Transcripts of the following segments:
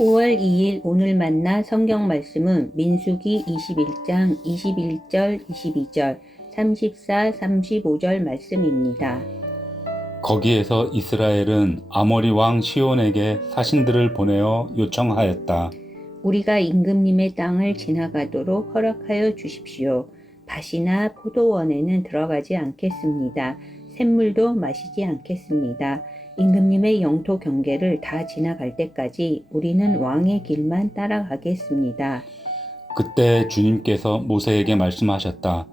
5월 2일 오늘 만나 성경 말씀은 민수기 21장 21절, 22절, 34, 35절 말씀입니다. 거기에서 이스라엘은 아모리 왕 시온에게 사신들을 보내어 요청하였다. 우리가 임금님의 땅을 지나가도록 허락하여 주십시오. 밭이나 포도원에는 들어가지 않겠습니다. 샘물도 마시지 않겠습니다. 임금님의 영토 경계를 다 지나갈 때까지 우리는 왕의 길만 따라가겠습니다. 그때 주님께서 모세에게 말씀하셨다.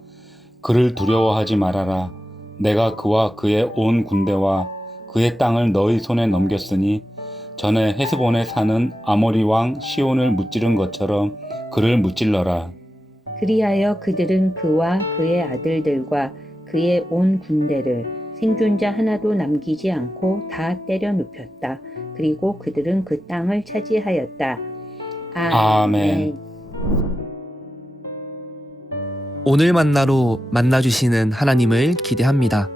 그를 두려워하지 말아라. 내가 그와 그의 온 군대와 그의 땅을 너희 손에 넘겼으니 전에 헤스본에 사는 아모리 왕 시온을 무찌른 것처럼 그를 무찔러라. 그리하여 그들은 그와 그의 아들들과 그의 온 군대를 생존자 하나도 남기지 않고 다 때려 눕혔다. 그리고 그들은 그 땅을 차지하였다. 아멘. 오늘 만나로 만나주시는 하나님을 기대합니다.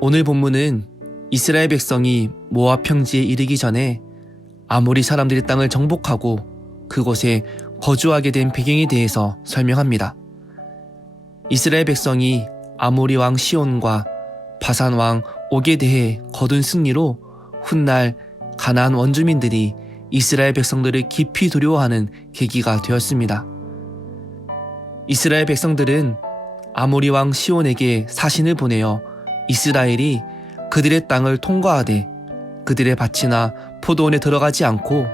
오늘 본문은 이스라엘 백성이 모압 평지에 이르기 전에 아모리 사람들의 땅을 정복하고 그곳에 거주하게 된 배경에 대해서 설명합니다. 이스라엘 백성이 아모리 왕 시온과 바산 왕 옥에 대해 거둔 승리로 훗날 가나안 원주민들이 이스라엘 백성들을 깊이 두려워하는 계기가 되었습니다. 이스라엘 백성들은 아모리 왕 시온에게 사신을 보내어 이스라엘이 그들의 땅을 통과하되 그들의 밭이나 포도원에 들어가지 않고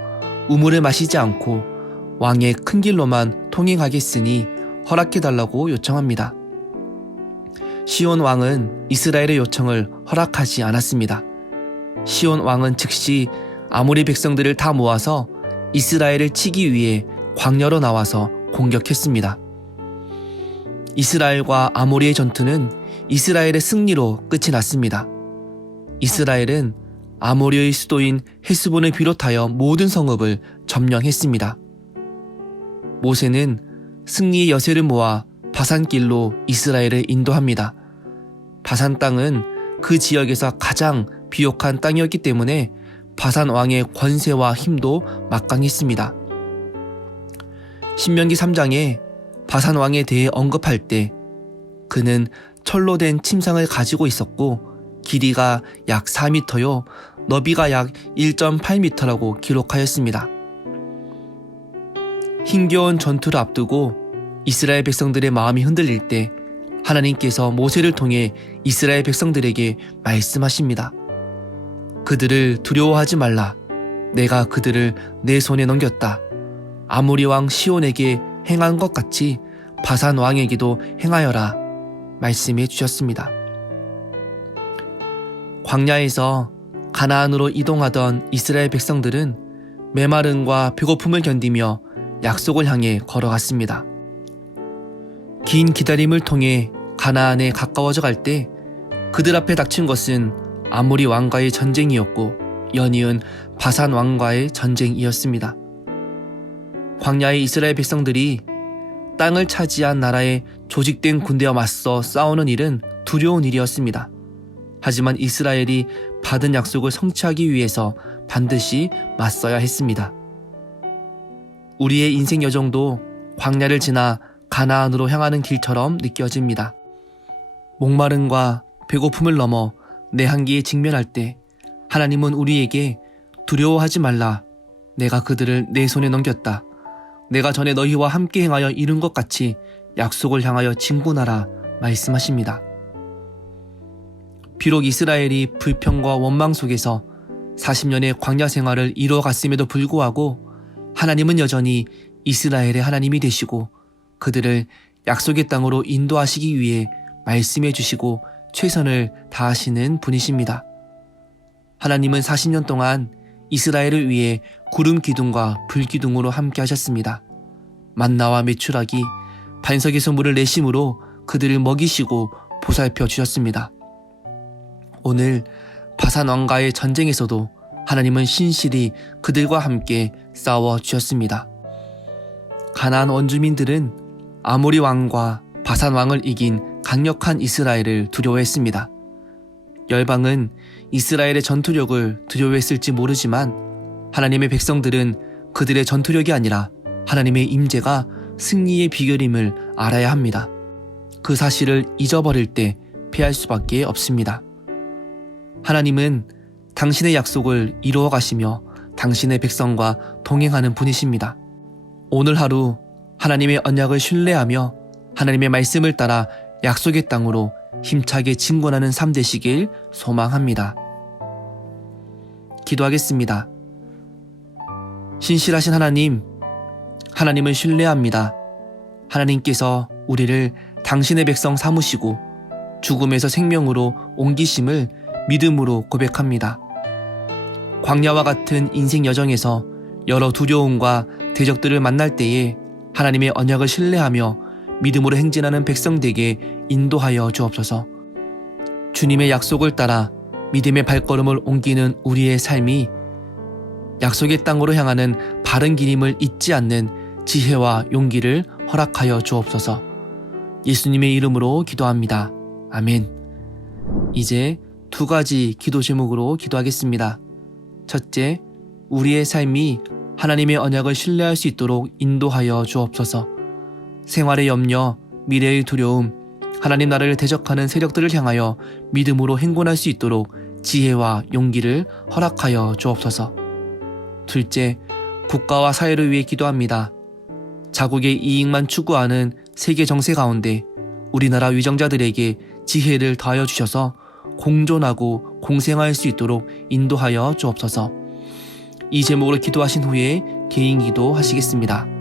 우물을 마시지 않고 왕의 큰 길로만 통행하겠으니 허락해달라고 요청합니다. 시온 왕은 이스라엘의 요청을 허락하지 않았습니다. 시온 왕은 즉시 아모리 백성들을 다 모아서 이스라엘을 치기 위해 광야로 나와서 공격했습니다. 이스라엘과 아모리의 전투는 이스라엘의 승리로 끝이 났습니다. 이스라엘은 아모리의 수도인 헤스본을 비롯하여 모든 성읍을 점령했습니다. 모세는 승리의 여세를 모아 바산길로 이스라엘을 인도합니다. 바산 땅은 그 지역에서 가장 비옥한 땅이었기 때문에 바산 왕의 권세와 힘도 막강했습니다. 신명기 3장에 바산 왕에 대해 언급할 때 그는 철로 된 침상을 가지고 있었고 길이가 약 4m요 너비가 약 1.8m라고 기록하였습니다. 힘겨운 전투를 앞두고 이스라엘 백성들의 마음이 흔들릴 때 하나님께서 모세를 통해 이스라엘 백성들에게 말씀하십니다. 그들을 두려워하지 말라. 내가 그들을 내 손에 넘겼다. 아모리 왕 시온에게 행한 것 같이 바산 왕에게도 행하여라. 말씀해 주셨습니다. 광야에서 가나안으로 이동하던 이스라엘 백성들은 메마름과 배고픔을 견디며 약속을 향해 걸어갔습니다. 긴 기다림을 통해 가나안에 가까워져 갈 때 그들 앞에 닥친 것은 아모리 왕과의 전쟁이었고 연이은 바산 왕과의 전쟁이었습니다. 광야의 이스라엘 백성들이 땅을 차지한 나라의 조직된 군대와 맞서 싸우는 일은 두려운 일이었습니다. 하지만 이스라엘이 받은 약속을 성취하기 위해서 반드시 맞서야 했습니다. 우리의 인생 여정도 광야를 지나 가나안으로 향하는 길처럼 느껴집니다. 목마름과 배고픔을 넘어 내 한계에 직면할 때 하나님은 우리에게 두려워하지 말라. 내가 그들을 내 손에 넘겼다. 내가 전에 너희와 함께 행하여 이룬 것 같이 약속을 향하여 진군하라 말씀하십니다. 비록 이스라엘이 불평과 원망 속에서 40년의 광야 생활을 이루어갔음에도 불구하고 하나님은 여전히 이스라엘의 하나님이 되시고 그들을 약속의 땅으로 인도하시기 위해 말씀해 주시고 최선을 다하시는 분이십니다. 하나님은 40년 동안 이스라엘을 위해 구름 기둥과 불 기둥으로 함께 하셨습니다. 만나와 메추라기, 반석에서 물을 내심으로 그들을 먹이시고 보살펴 주셨습니다. 오늘 바산 왕과의 전쟁에서도 하나님은 신실히 그들과 함께 싸워 주셨습니다. 가나안 원주민들은 아모리 왕과 바산 왕을 이긴 강력한 이스라엘을 두려워했습니다. 열방은 이스라엘의 전투력을 두려워했을지 모르지만 하나님의 백성들은 그들의 전투력이 아니라 하나님의 임재가 승리의 비결임을 알아야 합니다. 그 사실을 잊어버릴 때 패할 수밖에 없습니다. 하나님은 당신의 약속을 이루어 가시며 당신의 백성과 동행하는 분이십니다. 오늘 하루 하나님의 언약을 신뢰하며 하나님의 말씀을 따라 약속의 땅으로 힘차게 진군하는 삶 되시길 소망합니다. 기도하겠습니다. 신실하신 하나님, 하나님을 신뢰합니다. 하나님께서 우리를 당신의 백성 삼으시고 죽음에서 생명으로 옮기심을 믿음으로 고백합니다. 광야와 같은 인생 여정에서 여러 두려움과 대적들을 만날 때에 하나님의 언약을 신뢰하며 믿음으로 행진하는 백성들에게 인도하여 주옵소서. 주님의 약속을 따라 믿음의 발걸음을 옮기는 우리의 삶이 약속의 땅으로 향하는 바른 길임을 잊지 않는 지혜와 용기를 허락하여 주옵소서. 예수님의 이름으로 기도합니다. 아멘. 이제 2가지 기도 제목으로 기도하겠습니다. 첫째, 우리의 삶이 하나님의 언약을 신뢰할 수 있도록 인도하여 주옵소서. 생활의 염려, 미래의 두려움, 하나님 나라를 대적하는 세력들을 향하여 믿음으로 행군할 수 있도록 지혜와 용기를 허락하여 주옵소서. 둘째, 국가와 사회를 위해 기도합니다. 자국의 이익만 추구하는 세계 정세 가운데 우리나라 위정자들에게 지혜를 더하여 주셔서 공존하고 공생할 수 있도록 인도하여 주옵소서. 이 제목으로 기도하신 후에 개인 기도 하시겠습니다.